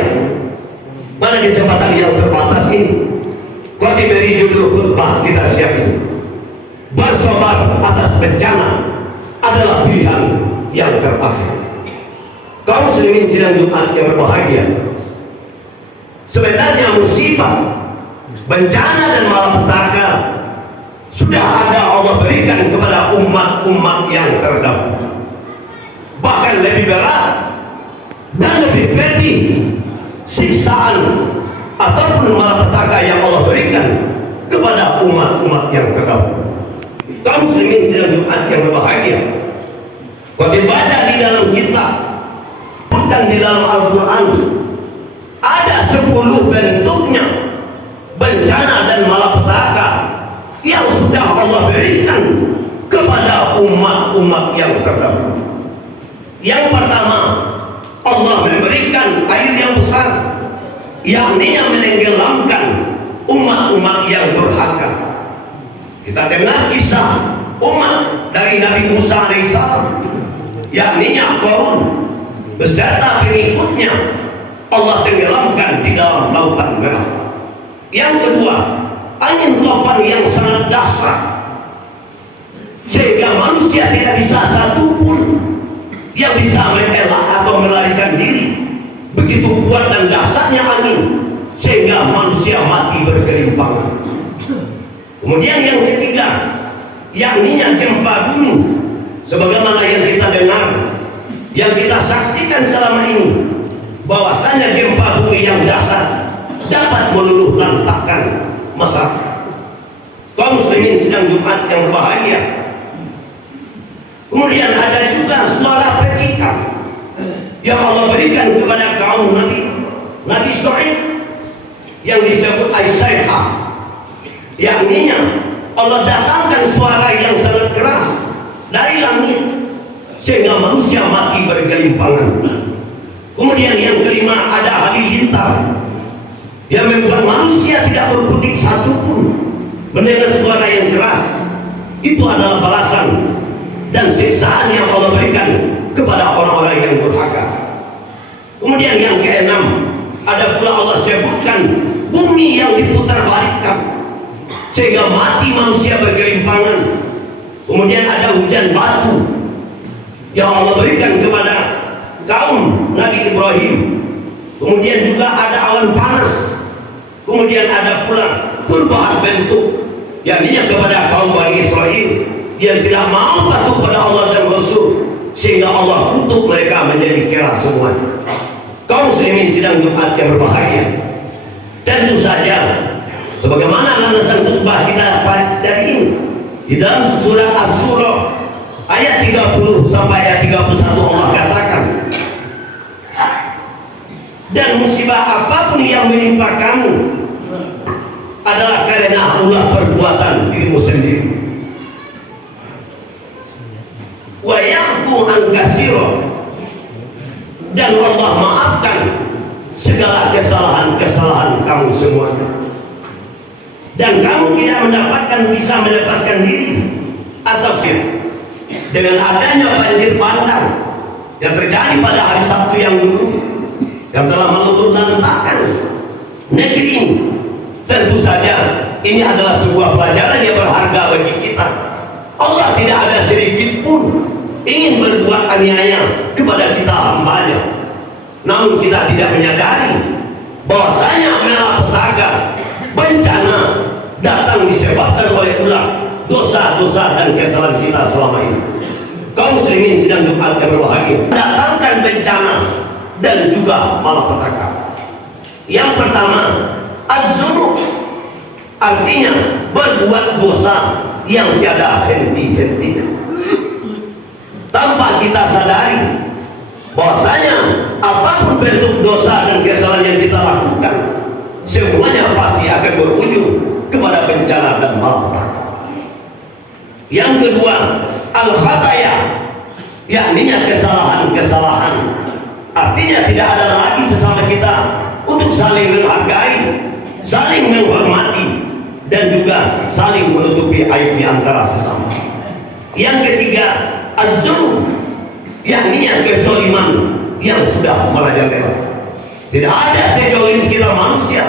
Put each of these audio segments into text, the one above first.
berbahagia. Mana kesempatan yang terbatas ini, Khotib beri judul khutbah kita siap ini, bersabar atas bencana adalah pilihan yang terakhir. Kaum muslimin sidang Jumat yang berbahagia, sebenarnya musibah, bencana dan malapetaka sudah ada Allah berikan kepada umat-umat yang terdahulu. Bahkan lebih berat dan lebih pedih siksaan ataupun malapetaka yang Allah berikan kepada umat-umat yang terdahulu. Kaum muslimin sidang Jumat yang berbahagia, Khotib baca di dalam kitab dan di dalam Al-Quran ada 10 bentuknya bencana dan malapetaka yang sudah Allah berikan kepada umat-umat yang terdahulu. Yang pertama, Allah memberikan air yang besar, yakni menenggelamkan umat-umat yang durhaka. Kita dengar kisah umat dari Nabi Musa alaihissalam, yakni Qarun beserta pengikutnya, Allah tenggelamkan di dalam lautan merah. Yang kedua, angin topan yang sangat dahsyat sehingga manusia tidak bisa satupun yang bisa mengelak atau melarikan diri. Begitu kuat dan dahsyatnya angin sehingga manusia mati bergelimpangan. Kemudian yang ketiga, yakni gempa bumi, sebagaimana yang kita dengar, yang kita saksikan selama ini, bahwasanya gempa bumi yang dahsyat dapat meluluh lantakkan masyarakat. Kaum muslimin sidang Jumat yang berbahagia, kemudian ada juga suara petikan yang Allah berikan kepada kaum Nabi Shu'aib yang disebut As-Sayhah, yakni Allah datangkan suara yang sangat keras dari langit sehingga manusia mati bergelimpangan. Kemudian yang kelima, ada halilintar yang membuat manusia tidak berkutik satupun mendengar suara yang keras. Itu adalah balasan dan siksaan yang Allah berikan kepada orang-orang yang durhaka. Kemudian yang keenam, ada pula Allah sebutkan bumi yang diputar balikkan sehingga mati manusia bergelimpangan. Kemudian ada hujan batu yang Allah berikan kepada kaum Nabi Ibrahim. Kemudian juga ada awan panas. Kemudian ada pula perubahan bentuk, yakni kepada kaum Bani Israel yang tidak mau patuh pada Allah dan Rasul, sehingga Allah kutuk mereka menjadi kera semua. Kaum muslimin sidang Jumat yang berbahagia, tentu saja sebagaimana landasan khutbah kita pada ini di dalam surat Asy-Syura ayat 30 sampai ayat 31 Allah katakan, dan musibah apapun yang menimpa kamu adalah karena ulah perbuatan dirimu sendiri. Wa ya'fu an katsira, dan Allah maafkan segala kesalahan-kesalahan kamu semuanya. Dan kamu tidak mendapatkan bisa melepaskan diri atau dengan adanya banjir bandang yang terjadi pada hari Sabtu yang dulu, yang telah meluluh lantakkan negeri ini. Tentu saja ini adalah sebuah pelajaran yang berharga bagi kita. Allah tidak ada sedikit pun ingin berbuat aniaya kepada kita hambanya, namun kita tidak menyadari bahwasanya malapetaka, bencana datang disebabkan oleh ulah dosa-dosa dan kesalahan kita selama ini. Kaum muslimin sidang Jumat yang berbahagia, datangkan bencana dan juga malapetaka. Yang pertama, az-dzunub, artinya berbuat dosa yang tiada henti-hentinya tanpa kita sadari bahwasanya apapun bentuk dosa dan kesalahan yang kita lakukan, semuanya pasti akan berujung kepada bencana dan malapetaka. Yang kedua, al-khataya, yakni kesalahan-kesalahan, artinya tidak ada lagi sesama kita untuk saling menghargai, saling menghormati, dan juga saling menutupi aib di antara sesama. Yang ketiga, az-zulm, yakni kezaliman yang sudah merajalela. Tidak ada sejolim kita manusia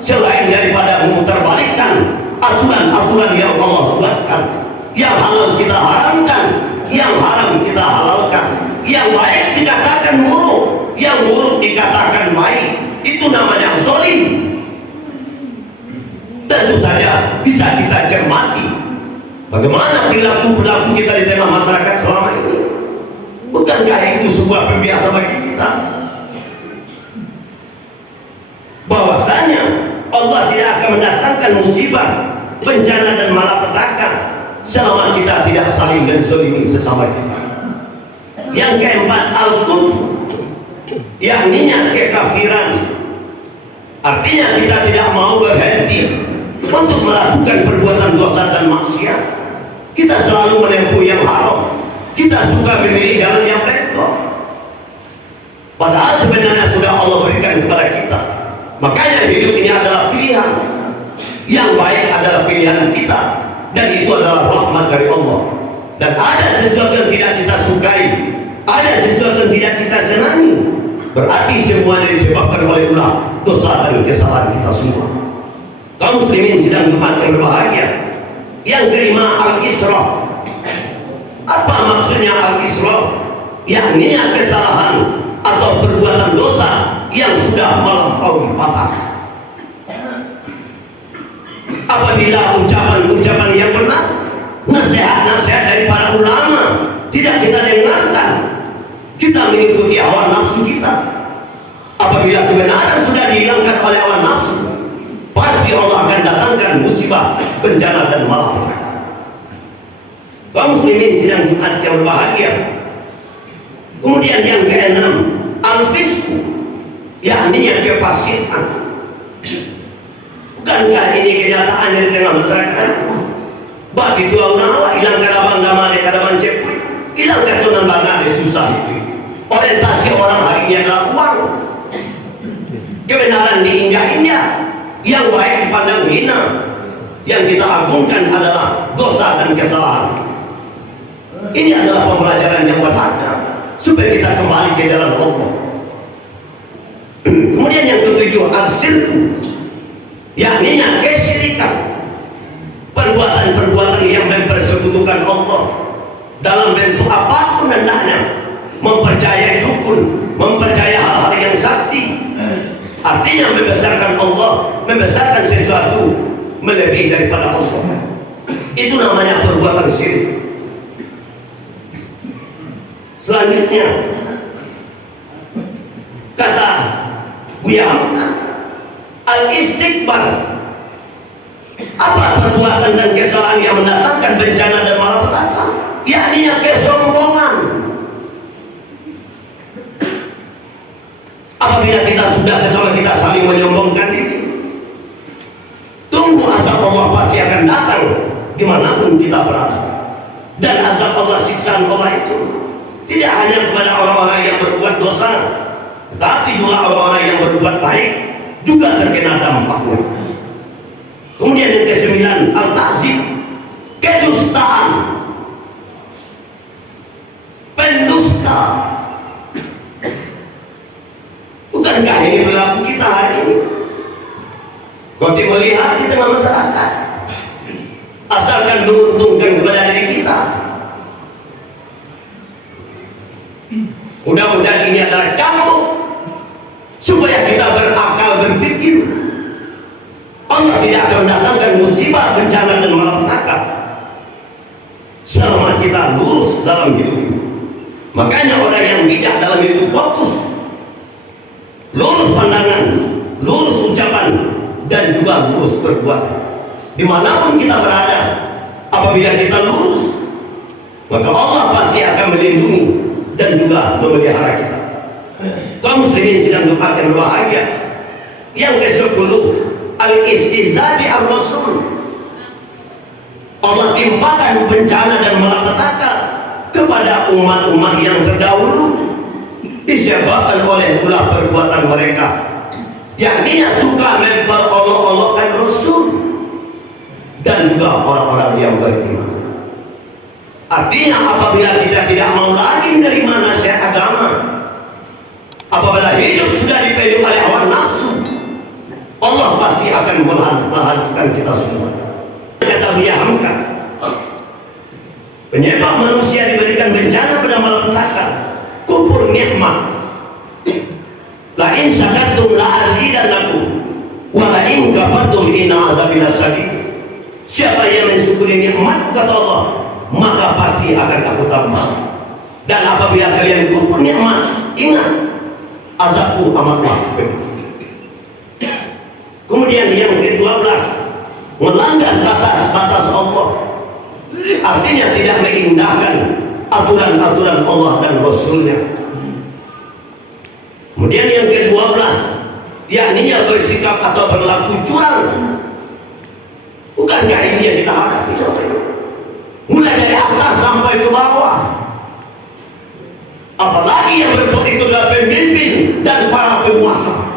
selain daripada memutarbalikkan aturan-aturan yang Allah buatkan. Yang halal kita haramkan, yang haram kita halalkan, yang baik dikatakan buruk, yang buruk dikatakan baik. Itu namanya zalim. Tentu saja bisa kita cermati bagaimana perilaku-perilaku kita di tengah masyarakat selama ini. Bukankah itu sebuah pembiasa bagi kita? Bahwasanya Allah tidak akan mendatangkan musibah, bencana dan malapetaka selama kita tidak saling menzalimi sesama kita. Yang keempat, al-kufr, yakninya kekafiran. Artinya kita tidak mau berhenti untuk melakukan perbuatan dosa dan maksiat. Kita selalu menempuh yang haram. Kita suka memilih jalan yang bengkok. Padahal sebenarnya sudah Allah berikan kepada kita. Makanya hidup ini adalah pilihan. Yang baik adalah pilihan kita, dan itu adalah rahmat dari Allah. Dan ada sesuatu yang tidak kita sukai, ada sesuatu yang tidak kita senangi, berarti semuanya disebabkan oleh ulah dosa dan kesalahan kita semua. Kaum muslimin sedang tempat yang berbahagia. Yang kelima, al-israf. Apa maksudnya al-israf? Yakni kesalahan atau perbuatan dosa yang sudah melampaui batas. Apabila ucapan-ucapan yang benar, nasihat-nasihat dari para ulama tidak kita dengarkan, kita mengikuti hawa nafsu kita. Apabila kebenaran sudah dihilangkan oleh hawa nafsu, pasti Allah akan datangkan musibah, bencana dan malapetaka. Kaum muslimin sidang Jumat yang berbahagia. Kemudian yang keenam, al-fisku, yakni yang kefasikan. Bukankah ini kenyataan di tengah masyarakat? Bab itu awal hilang kadang damai kadang cepui, hilang ketonan bangga susah itu. Orientasi orang hari ini adalah uang. Kebenaran diinjak-injak, yang baik dipandang hina, yang kita agungkan adalah dosa dan kesalahan. Ini adalah pembelajaran yang berharga supaya kita kembali ke jalan Allah. Kemudian yang ketujuh, al-sirku, yakni kesyirikan, perbuatan-perbuatan yang mempersekutukan Allah dalam bentuk apapun hendaknya, mempercayai dukun, mempercayai hal-hal yang sakti. Artinya membesarkan Allah, membesarkan sesuatu melebihi daripada Allah. Itu namanya perbuatan syirik. Selanjutnya kata Buya Hamka, al-istikbar. Apa perbuatan dan kesalahan yang mendatangkan bencana dan malapetaka? Yakni kesombongan. Apabila kita sudah sesama kita saling menyombongkan diri, tunggu azab Allah pasti akan datang dimanapun kita berada. Dan azab Allah, siksaan Allah itu tidak hanya kepada orang-orang yang berbuat dosa, tetapi juga orang-orang yang berbuat baik juga terkena dampaknya. Kemudian yang kesembilan, al-ta'zib, kedustaan, pendusta. Bukankah ini berlaku kita hari ini? Kau melihat di tengah masyarakat, asalkan menguntungkan kepada diri kita. Mudah-mudahan ini adalah cambuk supaya kita berakal berpikir. Allah tidak akan mendatangkan musibah, bencana dan malapetaka selama kita lurus dalam hidup ini. Makanya orang yang bijak dalam hidup fokus, lurus pandangan, lurus ucapan, dan juga lurus perbuatan. Dimanapun kita berada, apabila kita lurus, maka Allah pasti akan melindungi dan juga memelihara kita. Kaum muslimin sedang tempat yang berbahagia. Yang ke-10, al-istihza bi ar-rasul. Allah timpakan bencana dan malapetaka kepada umat-umat yang terdahulu disebabkan oleh ulah perbuatan mereka, yakni suka memperolok-olokkan Rasul dan juga orang-orang yang beriman. Artinya apabila kita tidak mau lagi menerima nasihat agama, apabila hidup sudah dipenuhi oleh akan menghancurkan kita semua. Kata Buya Hamka, penyebab manusia diberikan bencana pada malapetaka kufur nikmat. La in syakartum la azidannakum wa la in kafartum inna azabi lasyadid. Siapa yang mensyukuri nikmat kata Allah, maka pasti akan aku tambah. Dan apabila kalian kufur nikmat, ingat azabku amatlah pedih. Kemudian yang ke-12, melanggar batas-batas Allah, artinya tidak mengindahkan aturan-aturan Allah dan Rasulnya. Kemudian yang ke-12, yakni bersikap atau berlaku curang. Bukankah ini yang kita hadapi? Mulai dari atas sampai ke bawah. Apalagi yang berbuat itu adalah pemimpin dan para penguasa.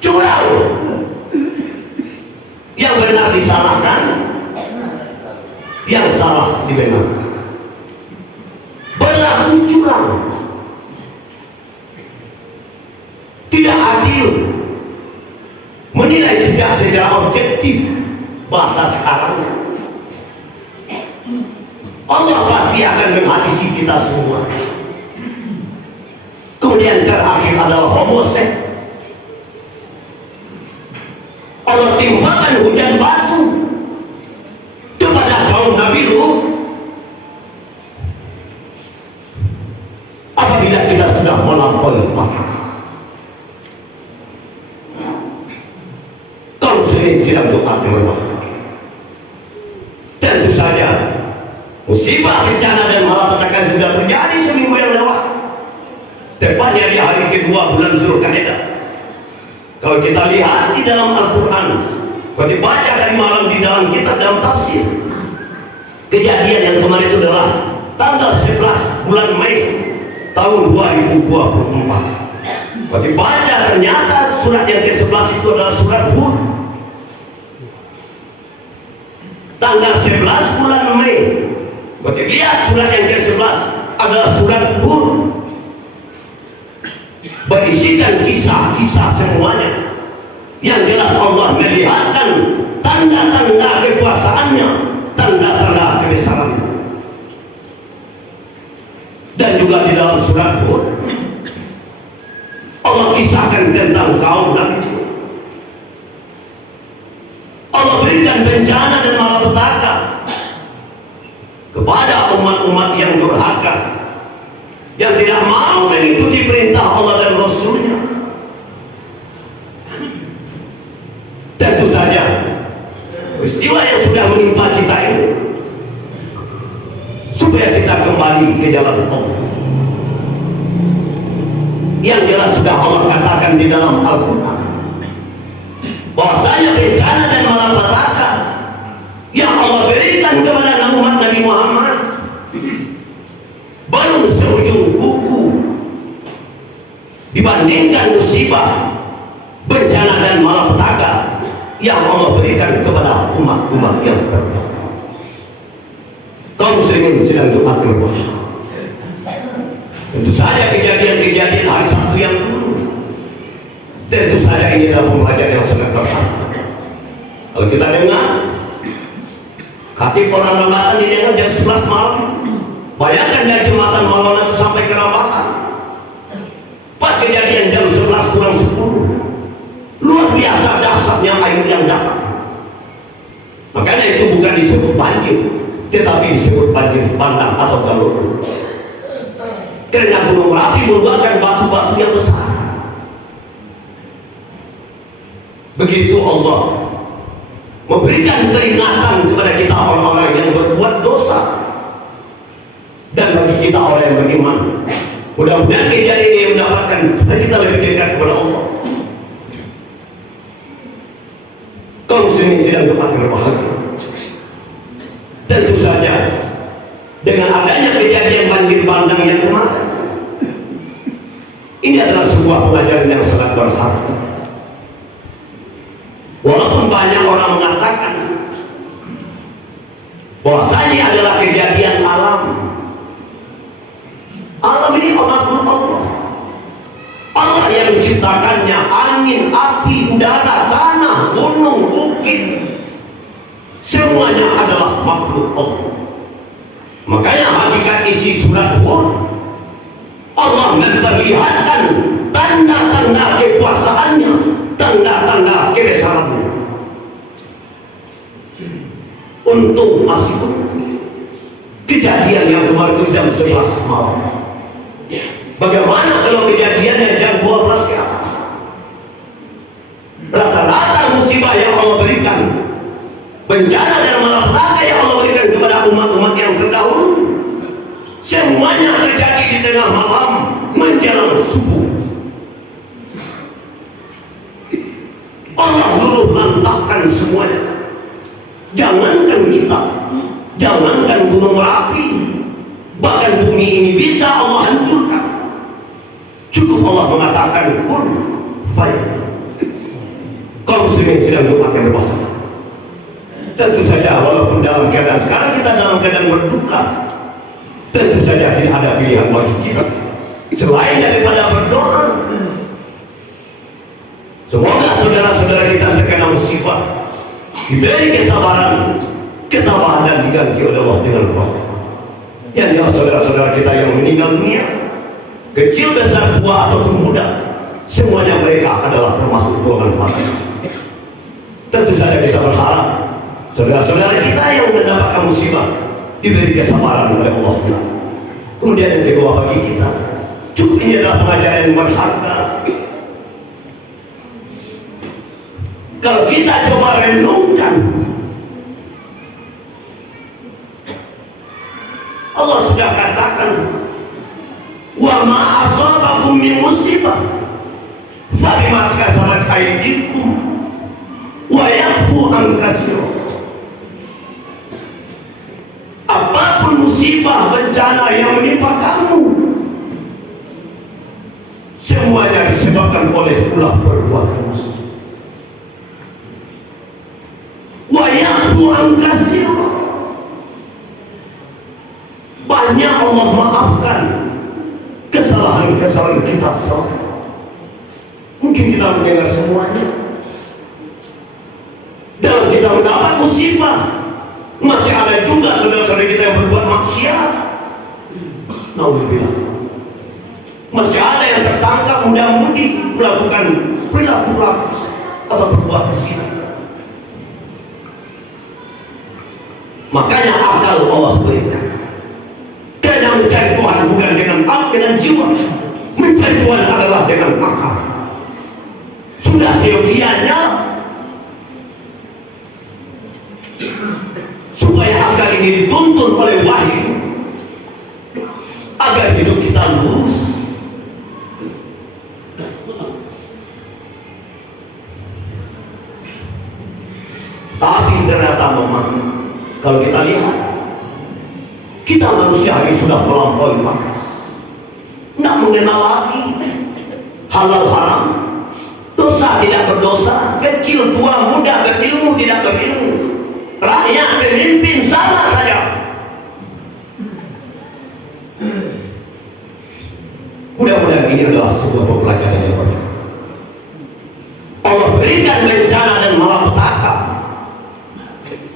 Curang. Yang benar disalahkan, yang salah dibenarkan. Berlaku curang, tidak adil, menilai tidak secara objektif. Bahasa sekarang, Allah pasti akan menghabisi kita semua. Kemudian terakhir adalah homoseks. Allah timpakan hujan batu kepada kaum Nabi Lut. Apabila kita sudah melampaui batas, kaum muslimin tidak doa dengan tentu saja musibah, bencana dan malapetaka sudah terjadi seminggu yang lewat. Tepatnya di hari kedua bulan Zulkaidah. Kalau kita lihat di dalam Al-Quran, kalau dibaca dari malam di dalam kitab dalam tafsir, kejadian yang kemarin itu adalah tanggal 11 bulan Mei tahun 2024. Kalau dibaca ternyata surat yang ke-11 itu adalah surat Hud. Tanggal 11 bulan Mei, kalau dilihat surat yang ke-11 adalah surat Hud, berisikan kisah-kisah semuanya. Yang jelas Allah melihatkan tanda-tanda kekuasaannya, tanda-tanda kebesarannya. Dan juga di dalam surat Hud Allah kisahkan tentang kaum Nabi. Allah berikan bencana dan malapetaka kepada umat-umat yang durhaka, yang tidak mau mengikuti perintah Allah dan Rasulnya. Tentu saja peristiwa yang sudah menimpa kita ini supaya kita kembali ke jalan Allah. Yang jelas sudah Allah katakan di dalam Al-Quran bahwasanya bencana dan malapetaka yang Allah berikan kepada umat Nabi Muhammad baru seujung kuku dibandingkan musibah, bencana dan malapetaka yang Allah berikan kepada umat-umat yang terdahulu. Kaum muslimin sedang doa keluar. Tentu saja kejadian-kejadian hari Sabtu yang dulu, tentu saja ini adalah pembelajaran yang sangat berharga. Kalau kita dengar khatib orang Ramadan didengar jam 11 malam, bayangkan dari jembatan Maulana itu sampai ke Rambatan. Pas kejadian jam 11 kurang 10, luar biasa dahsyatnya air yang datang. Makanya itu bukan disebut banjir, tetapi disebut banjir bandang atau galur. Karena gunung Merapi mengeluarkan batu-batu yang besar. Begitu Allah memberikan peringatan kepada kita orang-orang yang berbuat dosa, dan bagi kita orang yang beriman, mudah-mudahan kejadian ini mendapatkan supaya kita lebih dekat kepada Allah. Kaum muslimin sedang tepat berbahagia. Tentu saja dengan adanya kejadian banjir bandang yang kemarin, ini adalah sebuah pelajaran yang sangat berharga. Walaupun banyak orang mengatakan bahwasanya adalah kejadian alam. Alam ini makhluk Allah. Allah yang menciptakannya, angin, api, udara, tanah, gunung, bukit, semuanya adalah makhluk Allah. Makanya hakikat isi surat Hud, Allah memperlihatkan tanda-tanda kekuasaannya, tanda-tanda kebesarannya. Untung masih kejadian yang kemarin itu jam 11 malam. Bagaimana kalau kejadiannya jam 12 ke atas? Rata-rata musibah yang Allah berikan, bencana dan malapetaka yang Allah berikan kepada umat-umat yang terdahulu, semuanya terjadi di tengah malam menjelang subuh. Allah luluh lantakkan semuanya. Jangankan kita, jangankan gunung Merapi, bahkan bumi ini bisa Allah hancurkan. Cukup Allah mengatakan kun fayakun. Kaum muslimin sedang memakan berbahaya. Tentu saja walaupun dalam keadaan sekarang kita dalam keadaan berduka, tentu saja tidak ada pilihan bagi kita selain daripada berdoa. Semoga saudara-saudara kita terkena musibah diberi kesabaran, ketabahan, dan diganti oleh Allah dengan rahmat. Yang jelas saudara-saudara kita yang meninggal dunia, kecil, besar, tua ataupun muda, semuanya mereka adalah termasuk golongan mati. Tentu saja kita berharap saudara-saudara kita yang mendapatkan musibah diberi kesabaran oleh Allah. Kemudian yang kedua bagi kita, cukup ini adalah pengajaran yang berharga. Kalau kita coba renungkan, Allah sudah katakan, wa ma asabakum min musibah fabima kasabat aydikum wa yafu an katsir. Apapun musibah, bencana yang menimpa kamu, semuanya disebabkan oleh ulah perbuatan musibah. Wa yafu an katsir. Banyak Allah maafkan kesalahan-kesalahan kita semua. Mungkin kita mendengar semuanya. Dalam kita mendapat musibah, masih ada juga saudara-saudara kita yang berbuat maksiat. Nauzubillah. Masih ada yang tertangkap mudah-mudi melakukan perilaku atau berbuat zina. Makanya akal Allah berikan. Karena mencari Tuhan bukan dengan akal, dengan jiwa. Mencari Tuhan adalah dengan akal. Sudah seyogianya supaya akal ini dituntun oleh wahyu agar hidup kita lurus. Tapi ternyata memang kalau kita lihat, kita manusia ini sudah melampaui batas, tidak mengenal lagi halal haram, dosa tidak berdosa, kecil tua muda, berilmu tidak berilmu, rakyat pemimpin sama saja. Mudah-mudahan ini adalah sebuah pembelajaran yang baik. Allah berikan bencana dan malapetaka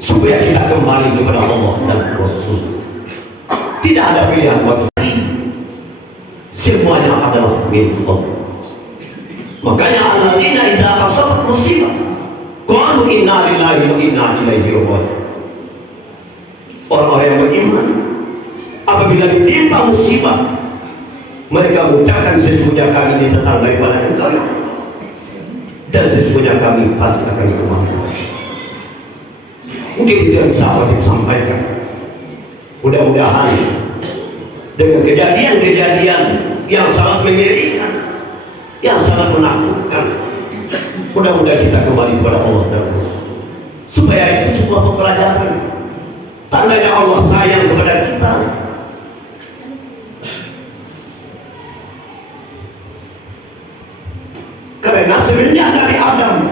supaya kita kembali kepada Allah dan Rasul. Tidak ada pilihan bagi kita. Semuanya adalah milik Allah. Makanya alladzina idza asabat musibah qalu inna lillahi wa inna ilaihi raji'un. Orang-orang yang beriman apabila ditimpa musibah, mereka mengucapkan sesungguhnya kami ini datang daripada Engkau dan sesungguhnya kami pasti akan kembali. Mungkin itu yang bisa saya sampaikan. Mudah-mudahan dengan kejadian-kejadian yang sangat mengerikan, yang sangat menakutkan, mudah-mudahan kita kembali kepada Allah dan Rasul. Supaya itu sebuah pembelajaran. Tandanya Allah sayang kepada kita. Karena sebenarnya dari Adam